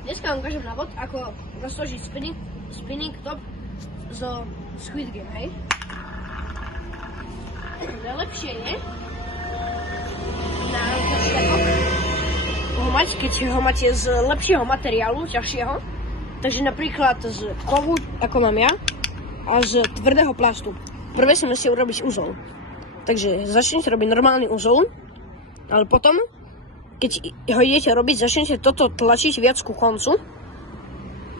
Dneska vám ukážem návod, ako rozložiť spinning top zo Squid Game, hej? Najlepšie je na začiatok ho mať, keď ho máte z lepšieho materiálu, ťažšieho. Takže napríklad z kovu, ako mám ja, a z tvrdého plastu. Prvé si musíte urobiť uzol. Takže začnete robiť normálny uzol, ale potom, keď ho idete robiť, začnete toto tlačiť viac ku koncu,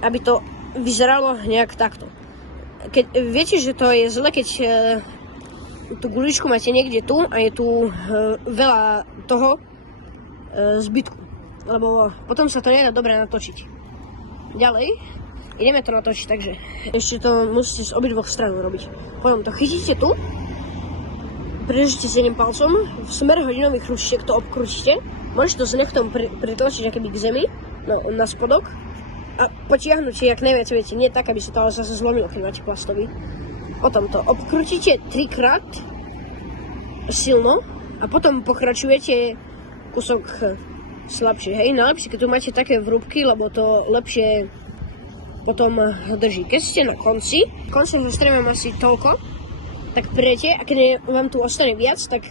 aby to vyzeralo nejak takto. Keď viete, že to je zle, keď tú guličku máte niekde tu a je tu veľa toho zbytku, lebo potom sa to nedá dobre natočiť. Ďalej, ideme to natočiť, takže ešte to musíte z obidvoch strán robiť. Potom to chytíte tu, prežite s jedným palcom, v smere hodinových rúšiek to obkrútite, môžete to s nechtom pritlačiť akoby k zemi, na spodok a potiahnutie jak najviac viete, nie tak, aby sa to ale zase zlomilo, keď máte plastový. Potom to obkrútite 3-krát silno a potom pokračujete kúsok slabšie, hej, najlepšie, keď tu máte také vrúbky, lebo to lepšie potom drží. Keď ste na konci zostrieme asi toľko, tak prijete a keď vám tu ostane viac, tak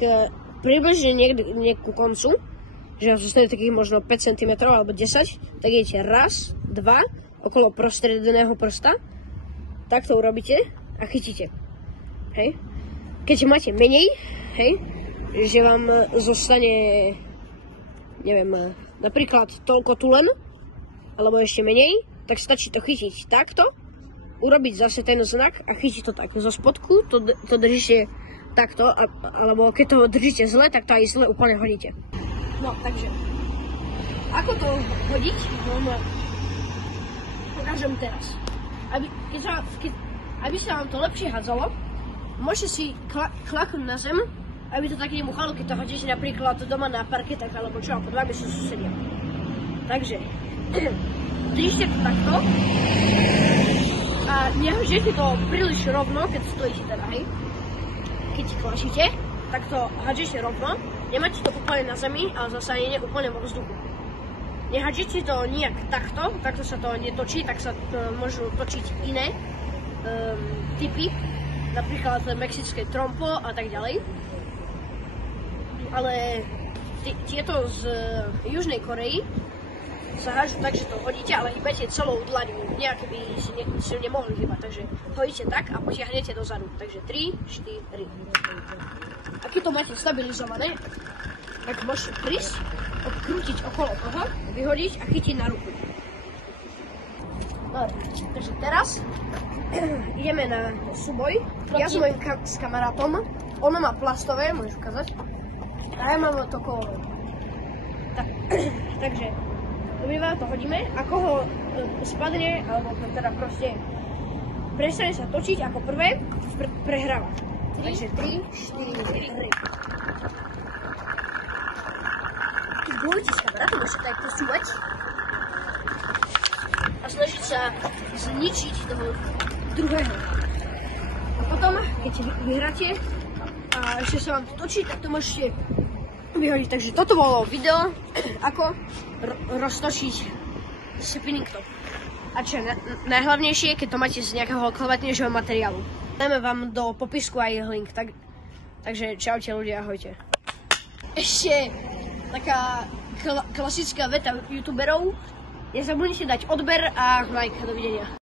približne niekde ku koncu, že vám zostane takých možno 5 cm alebo 10, tak idete raz, dva, okolo prostredného prsta, tak to urobíte a chytíte, hej. Keď máte menej, hej, že vám zostane, neviem, napríklad toľko tu len, alebo ešte menej, tak stačí to chytiť takto, urobiť zase ten znak a chytiť to tak. Zo spodku to držíte takto, alebo keď to držíte zle, tak to aj zle úplne hodíte. No, takže, ako to hodiť, vám pokážem teraz. Aby sa vám to lepšie hádzalo, môžete si klaknúť na zem, aby to tak nemuchalo, keď to hodíte napríklad doma na parketách alebo čo, a pod vami sú susedia. Takže, držíte to takto a nehodíte to príliš rovno, keď stojíte teda, hej. Keď tlačíte, tak to hádžete rovno, nemáte to úplne na zemi, ale zase nie úplne vo vzduchu. Nehádžete to nijak takto sa to netočí, tak sa môžu točiť iné typy, napríklad mexické trompo a tak ďalej. Ale tieto z Južnej Korei sa hážu tak, že to hodíte, ale hýbete celou dlaňou, nejak by si nemohli hýbať, takže hodíte tak a potiahnete dozadu, takže 3, 4. A keď to máte stabilizované, tak môžete prísť, obkrútiť okolo toho, vyhodiť a chytiť na ruku. Dobre, takže teraz ideme na súboj. Ja s mojím kamarátom, ono má plastové, môžeš ukázať, a ja mám to kovové. Takže obidva to hodíme a koho spadne, alebo teda proste prestane sa točiť ako prvé, prehráva. Takže 3, 4, 3. Keď bojujete s kamarátom, môžete tak posúvať a snažiť sa zničiť toho druhého. A potom, keď vyhráte a ešte sa vám to točí, tak to môžete vyhodiť. Takže toto bolo video, ako roztočiť spinning top. A čo najhlavnejšie, keď to máte z nejakého kvalitnejšieho materiálu. Dáme vám do popisku aj link, takže čaute ľudia, ahojte. Ešte taká klasická veta youtuberov, nezabudnite dať odber a like, dovidenia.